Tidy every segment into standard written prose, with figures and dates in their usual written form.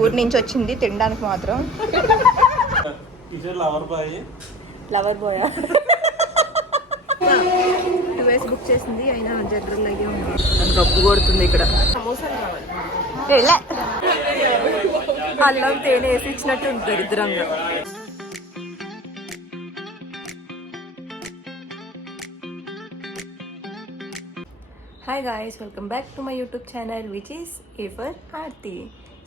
ఊరి నుంచి వచ్చింది తినడానికి మాత్రం. లవర్ బాయ్ 2 వేస్ బుక్ చేసింది అయినా జనరల్ అయ్యే ఉంది. గప్పు కొడుతుంది ఇక్కడ. అల్లం తేనె వేసి ఇచ్చినట్టు ఉంది దరిద్రంగా. Hi guys, welcome back to my YouTube channel which is A for Aarti.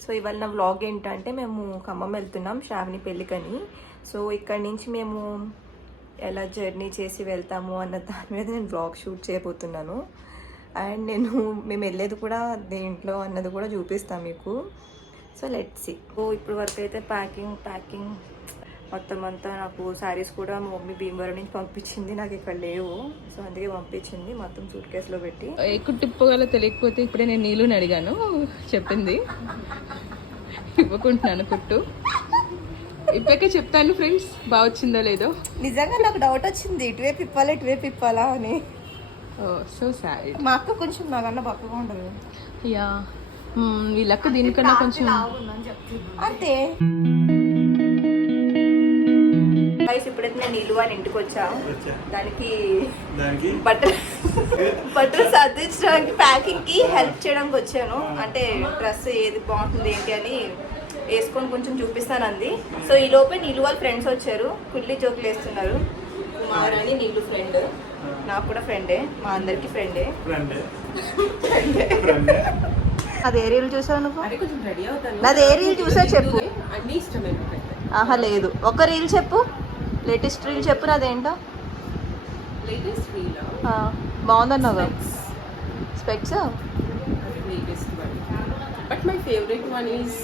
So ఇవాళ నా వ్లాగ్ ఏంటంటే మేము ఖమ్మం వెళ్తున్నాం శ్రావణి పెళ్ళికని. సో ఇక్కడి నుంచి మేము ఎలా జర్నీ చేసి వెళ్తాము అన్న దాని మీద నేను వ్లాగ్ షూట్ చేయబోతున్నాను. అండ్ మేము వెళ్ళేది కూడా దేంట్లో అన్నది కూడా చూపిస్తాను మీకు. So let's see. సో ఇప్పుడు వరకు అయితే ప్యాకింగ్ మొత్తం అంతా. నాకు శారీస్ కూడా మా మమ్మీ భీమవరం నుంచి పంపించింది, నాకు ఇక్కడ లేవు. సో అందుకే పంపించింది మొత్తం సూట్ కేసులో పెట్టి. ఎక్కువ తిప్పగల తెలియకపోతే ఇప్పుడే నేను నీళ్ళని అడిగాను, చెప్పింది ఇవ్వకుంటున్నాను కుట్టు. ఇప్పటికే చెప్తాను ఫ్రెండ్స్, బాగా వచ్చిందో లేదో. నిజంగా నాకు డౌట్ వచ్చింది, ఇటువైపు ఇప్పాలా అని. So sorry. మా అక్క కొంచెం నాకన్నా బక్కగా ఉండదు. యా, వీళ్ళక్క దీనికన్నా కొంచెం అంతే. ఇప్పుడైతే నేను నీళ్ళు అని ఇంటికి వచ్చా. దానికి బట్టలు సర్దించడానికి ప్యాకింగ్ కి హెల్ప్ చేయడానికి వచ్చాను. అంటే డ్రెస్ ఏది బాగుంటుంది ఏంటి అని వేసుకొని కొంచెం చూపిస్తాను అంది. సో ఈ లోపే నీళ్ళు వాళ్ళ ఫ్రెండ్స్ వచ్చారు, కుల్లి జోకులు వేస్తున్నారు. కుమార్ అని నీళ్ళు ఫ్రెండ్, నాకు కూడా ఫ్రెండే, మా అందరికి ఫ్రెండే. అది ఏ రీల్ చూసావు నువ్వు? నాది ఏ రీల్ చూసావు చెప్పు. ఆహా లేదు, ఒక రీల్ చెప్పు, లేటెస్ట్ రీల్ చెప్పు. నాదేంటో బాగుందన్నావు. Specs. But my favorite one is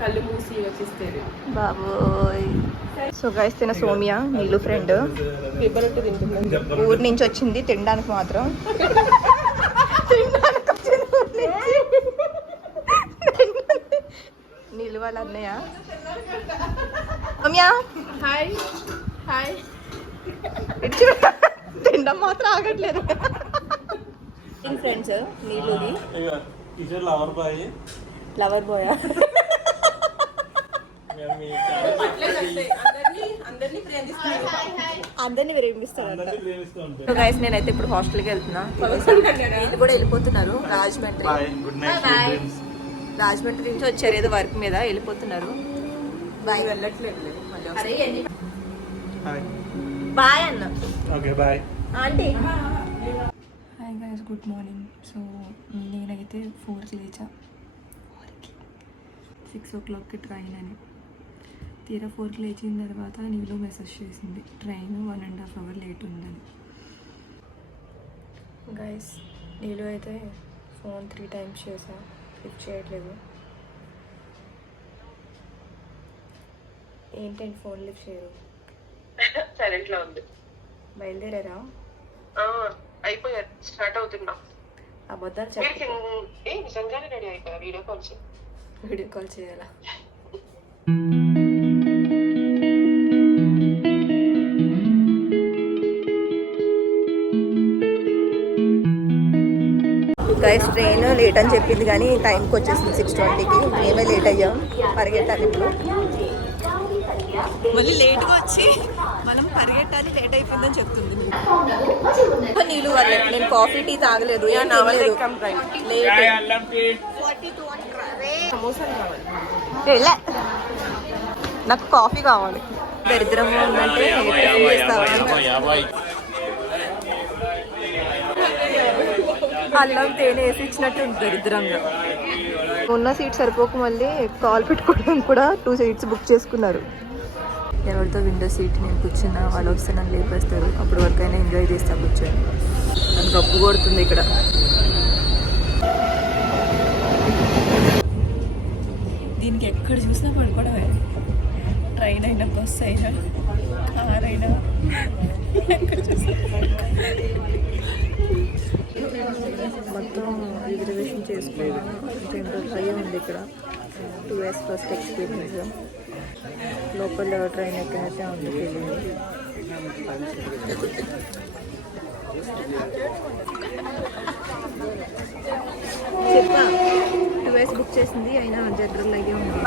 కళ్ళు మూసి వచ్చేస్తారు బాబోయ్. సో గైస్, తిన సోమియా నీళ్ళు ఫ్రెండ్ ఊరి నుంచి వచ్చింది తినడానికి మాత్రం. నీళ్ళు వాళ్ళ అన్నయ్య. Somiya hi hi. తినడం మాత్రం ఆగట్లేదు. ఫ్రెండ్స్ నీళ్ళుది లవర్ బాయ్ అందరినీ ప్రేమిస్తాడు. గైస్ నేనైతే ఇప్పుడు హాస్టల్కి వెళ్తున్నా. వీళ్ళు కూడా వెళ్ళిపోతున్నారు. రాజమండ్రి నుంచి వచ్చారు ఏదో వర్క్ మీద, వెళ్ళిపోతున్నారు. బాయ్. వెళ్ళట్లేదు బాయ్ అన్న. Aunty hi guys, good morning. So నేనైతే 4కి లేచా. 6 o'clockకి ట్రైన్ అని. తీరా 4కి లేచిన తర్వాత నీలో మెసేజ్ చేసింది ట్రైన్ 1.5 hour లేట్ ఉందని. గైస్ నీలో అయితే ఫోన్ 3 times చేసా, లిఫ్ట్ చేయట్లేదు. ఏంటంటే ఫోన్ లిఫ్ట్ చేయరు, సైలెంట్లో ఉంది. బయలుదేరారా? అయిపోయారు, స్టార్ట్ అవుతున్నా. అబద్ధాలు చెప్పి నిజంగానే రెడీ అయిపోయా. వీడియో కాల్ చేయాలా? గైస్ ట్రైన్ లేట్ అని చెప్పింది కానీ టైంకి వచ్చేసింది 6:20కి. మేమే లేట్ అయ్యాం, పరిగెట్టాలి. ఇప్పుడు మళ్ళీ లేట్గా వచ్చి మనం పరిగెట్టాలి, లేట్ అయిపోయిందని చెప్తుంది. నీళ్ళు వల్ల నేను కాఫీ టీ తాగలేదు, ఏం తాగలేదు. నాకు కాఫీ కావాలి. దరిద్రంగా ఉందంటే అల్లం తేనె వేసి ఇచ్చినట్టు ఉంది దరిద్రంగా. ఉన్న సీట్ సరిపోక మళ్ళీ కాల్ పెట్టుకోవడం కూడా 2 seats బుక్ చేసుకున్నారు. ఎవరితో విండో సీట్ నేను కూర్చున్నా, వాళ్ళు వస్తే నన్ను లేపేస్తారు. అప్పటి వరకు అయినా ఎంజాయ్ చేస్తా కూర్చొని. నన్ను గప్పు కొడుతుంది ఇక్కడ. దీనికి ఎక్కడ చూసినా పడుకోవడమే. ట్రైన్ అయినా, బస్ అయినా, కార్ అయినా, ఎక్కడ చూసినా మొత్తం రిజర్వేషన్ చేసుకున్నాను. జనరల్ అయ్యే ఉంది ఇక్కడ. 2 years ఫస్ట్ ఎక్స్పీరియన్స్. లోపల ట్రైన్ ఎక్కినట్టే ఉంది ఫీలింగ్. చెప్పా వచ్చేసింది, అయినా జనరల్ లాగే ఉంది.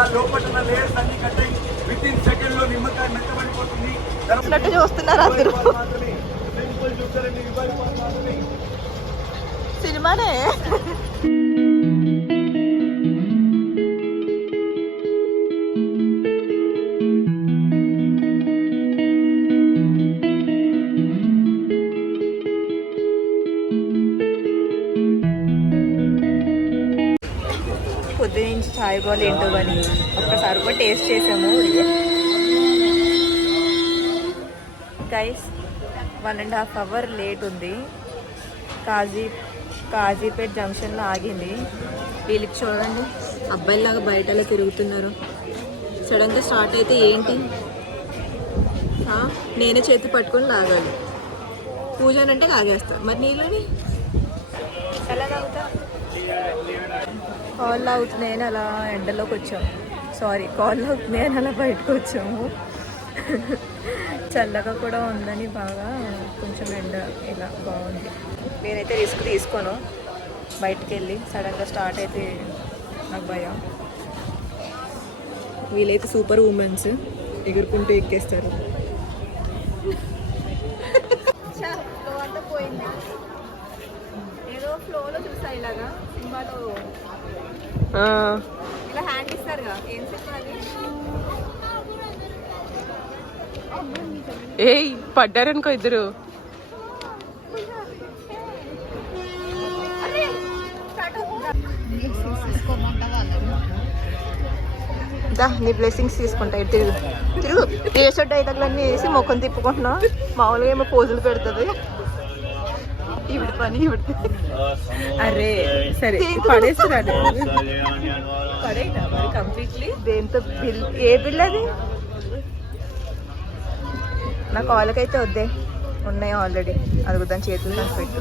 అన్నట్టు చూస్తున్నారు అందరూ. సినిమానే. పొద్దు నుంచి చాయ్ బాల్ ఏంటో కానీ ఒక్కసారి కూడా టేస్ట్ చేసాము. గైస్ 1.5 hours లేట్ ఉంది. కాజీపేట్ జంక్షన్లో ఆగింది. వీళ్ళకి చూడండి అబ్బాయిలాగా బయటలో తిరుగుతున్నారు. సడన్గా స్టార్ట్ అయితే ఏంటి, నేనే చేతి పట్టుకొని లాగాలి. పూజ అంటే లాగేస్తా, మరి నీళ్ళని ఎలా తాగుతా? కాళ్ళు అవుతున్నాయని అలా ఎండలోకి వచ్చాము. కాళ్ళు అవుతున్నాయని అలా బయటకు వచ్చాము. చల్లగా కూడా ఉందని బాగా కొంచెం ఎండ ఇలా బాగుంది. నేనైతే రిస్క్ తీసుకోను, బయటకు వెళ్ళి సడన్గా స్టార్ట్ అయితే నాకు భయం. వీళ్ళైతే సూపర్ ఉమెన్స్, ఎగురుకుంటూ ఎక్కేస్తారు. అంతా పోయింది. ఏదో ఫ్లోలో చూసా ఇలాగా సినిమాలో ఇలా హ్యాండ్ ఇస్తారుగా, ఏం సినిమా అది? ఏయ్ పడ్డారనుకో ఇద్దరు. నీ బ్లెస్సింగ్స్ తీసుకుంటా. తిరుగు తిరుగు. రేసో డైలాగ్లన్నీ వేసి ముఖం తిప్పుకుంటున్నా. మామూలుగా ఏమో పోజులు పెడుతుంది. ఇవిడి పని ఇవిడి. అరే సరే పడేస్తారా? పడేనా మరి కంప్లీట్లీ? దేంతో బిల్? ఏ బిల్ అది? నా కాళ్ళకైతే వద్దే, ఉన్నాయి ఆల్రెడీ. అది దాని చేతులు దాన్ని పెట్టు.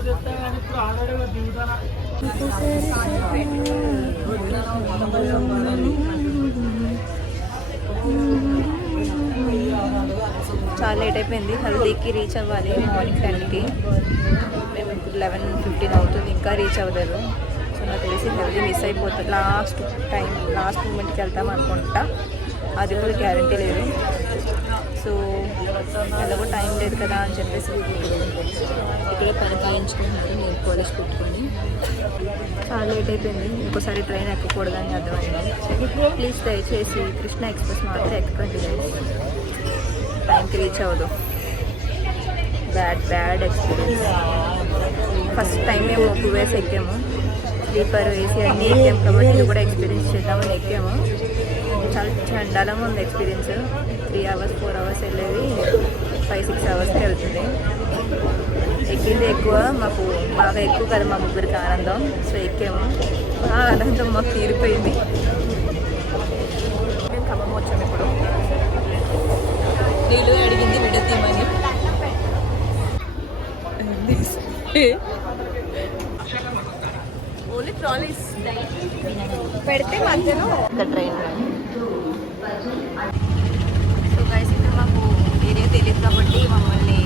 చాలా లేట్ అయిపోయింది. హల్దీకి రీచ్ అవ్వాలి మార్నింగ్ 10కి. మేము ఇప్పుడు 11:15 అవుతుంది, ఇంకా రీచ్ అవ్వలేదు. సో నాకు తెలిసి హల్దీ మిస్ అయిపోతుంది. లాస్ట్ మూమెంట్కి వెళ్తాం అనుకుంటా, అది కూడా గ్యారంటీ లేదు. సో ఎలాగో టైం లేదు కదా అని చెప్పేసి ఇక్కడ పని కాయించుకుంటున్నారు నేను కాలేజ్ పెట్టుకొని. చాలా లేట్ అయిపోయింది, ఇంకోసారి ట్రైన్ ఎక్కకూడదని అర్థమైంది. ప్లీజ్ దయచేసి కృష్ణ ఎక్స్ప్రెస్ మాత్రం ఎక్కకండి, టైంకి రీచ్ అవ్వదు. Bad experience. ఫస్ట్ టైం మేము 2 days ఎక్కాము, స్లీపర్ ఏసీ అన్నీ ఎక్కాము కాబట్టి ఇది కూడా ఎక్స్పీరియన్స్ చేద్దామని ఎక్కాము. చాలా చండాలంగా ఉంది ఎక్స్పీరియన్స్. 3 hours 4 hours వెళ్ళేది 5-6 hours వెళ్తుంది. ఎక్కింది ఎక్కువ, మాకు బాగా ఎక్కువ కదా మా ముగ్గురికి ఆనందం. సో ఎక్కాము, బాగా ఆనందం మాకు తీరిపోయింది. మేము ఖమ్మం వచ్చాము. ఇప్పుడు నీళ్ళు అడిగింది వీడియో తీయమని. ఓన్లీ ట్రాలీస్ పెడితే మధ్యలో ట్రైన్. సో గైస్ ఇక్కడ మాకు ఏరియా తెలియదు కాబట్టి మమ్మల్ని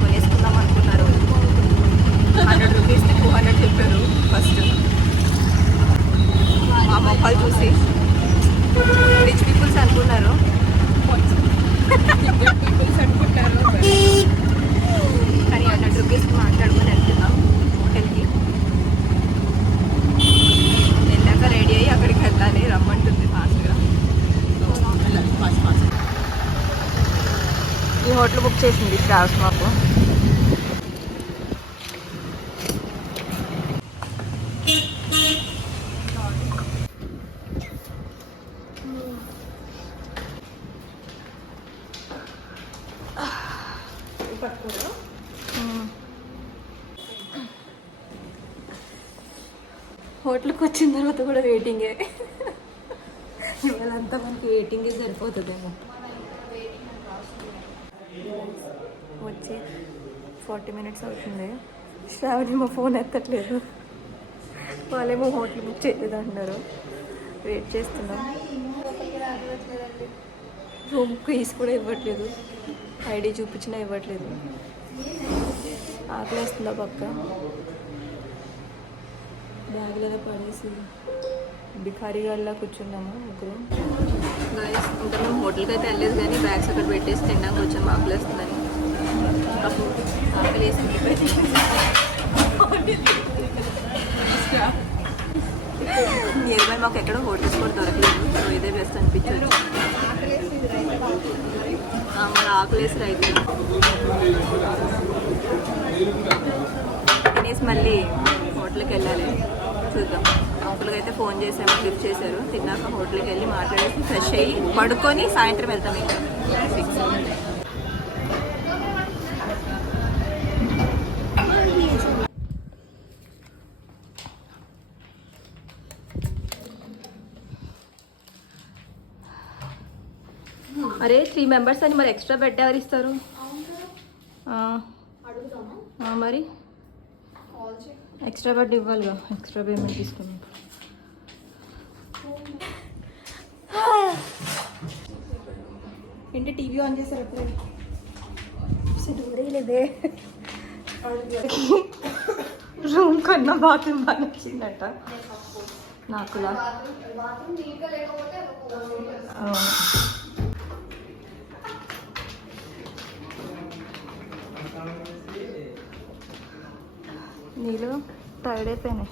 కొనేసుకుందాం అనుకున్నారు. 100 rupees 200 చెప్పారు ఫస్ట్. మా మొక్కలు చూసి రిచ్ పీపుల్స్ అనుకున్నారు. కానీ 100 rupees మాట్లాడుకొని వెళ్తున్నాం హోటల్కి. వెళ్ళాక రెడీ అయ్యి అక్కడికి వెళ్ళాలి, రమ్మంటుంది ఫాస్ట్గా. ఫాస్ట్ ఈ హోటల్ బుక్ చేసింది ట్రావెల్స్ మాకు. హోటల్కి వచ్చిన తర్వాత కూడా వెయిటింగే. ఇవాళంతా మనకి వెయిటింగే సరిపోతుందేమో. వచ్చి 40 minutes అవుతుంది. శ్రావణి మా ఫోన్ ఎత్తట్లేదు, వాళ్ళేమో హోటల్ బుక్ చేయలేదు అంటున్నారు. వెయిట్ చేస్తున్నాం. రూమ్ కీస్ కూడా ఇవ్వట్లేదు, ఐడి చూపించినా ఇవ్వట్లేదు. ఆకలేస్తుందా పక్క బ్యాగ్లో పడేసి బికారీగాల్లా కూర్చున్నాము ముగ్గురు. గాయస్ ఇంకా మేము హోటల్కి అయితే వెళ్ళలేదు కానీ బ్యాగ్స్ అక్కడ పెట్టేసి తిన్నాక వచ్చాము. ఆకలి వేస్తుందని ఆకలి వేసి నియర్ బై మాకు ఎక్కడ హోటల్స్ కూడా దొరకలేదు. సో ఇదే బెస్ట్ అనిపించవచ్చు. మన ఆకలేసి రైతు తినేసి మళ్ళీ హోటల్కి వెళ్ళాలి. చూద్దాం. అంకుల్కి అయితే ఫోన్ చేసాము, లిఫ్ట్ చేశారు. తిన్నాక హోటల్కి వెళ్ళి మాట్లాడేసి ఫ్రెష్ అయ్యి పడుకొని సాయంత్రం వెళ్తాం ఇంకా 6. అరే 3 మెంబర్స్ అని మరి ఎక్స్ట్రా బెడ్ ఎవరు ఇస్తారు? మరి ఎక్స్ట్రా బెడ్ ఇవ్వాలిగా, ఎక్స్ట్రా పేమెంట్ తీసుకున్నాం. ఏంటి టీవీ ఆన్ చేశారు ఎప్పుడు? లేదే. రూమ్ కన్నా బాత్రూమ్ బాగా నచ్చిందట నాకులా. నీళ్ళు టైర్డ్ అయిపోయినాయి.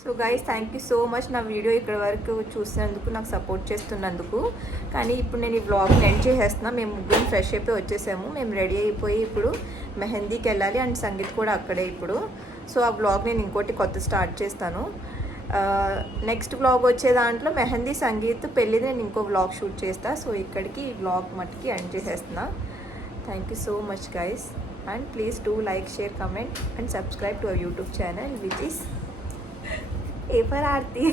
So guys thank you so much నా వీడియో ఇక్కడ వరకు చూసినందుకు, నాకు సపోర్ట్ చేస్తున్నందుకు. కానీ ఇప్పుడు నేను ఈ వ్లాగ్ని ఎండ్ చేసేస్తున్నా. మేము ముగ్గురు ఫ్రెష్ అయిపోయి వచ్చేసాము. మేము రెడీ అయిపోయి ఇప్పుడు మెహందీకి వెళ్ళాలి. అండ్ సంగీత్ కూడా అక్కడే ఇప్పుడు. సో ఆ వ్లాగ్ నేను ఇంకోటి కొత్త స్టార్ట్ చేస్తాను. నెక్స్ట్ వ్లాగ్ వచ్చే దాంట్లో మెహందీ, సంగీత్, పెళ్ళిది నేను ఇంకో వ్లాగ్ షూట్ చేస్తాను. సో ఇక్కడికి ఈ వ్లాగ్ మట్టుకి ఎండ్ చేసేస్తున్నా. Thank you so much guys. And please do like, share, comment and subscribe to our YouTube channel, which is A for Aarti.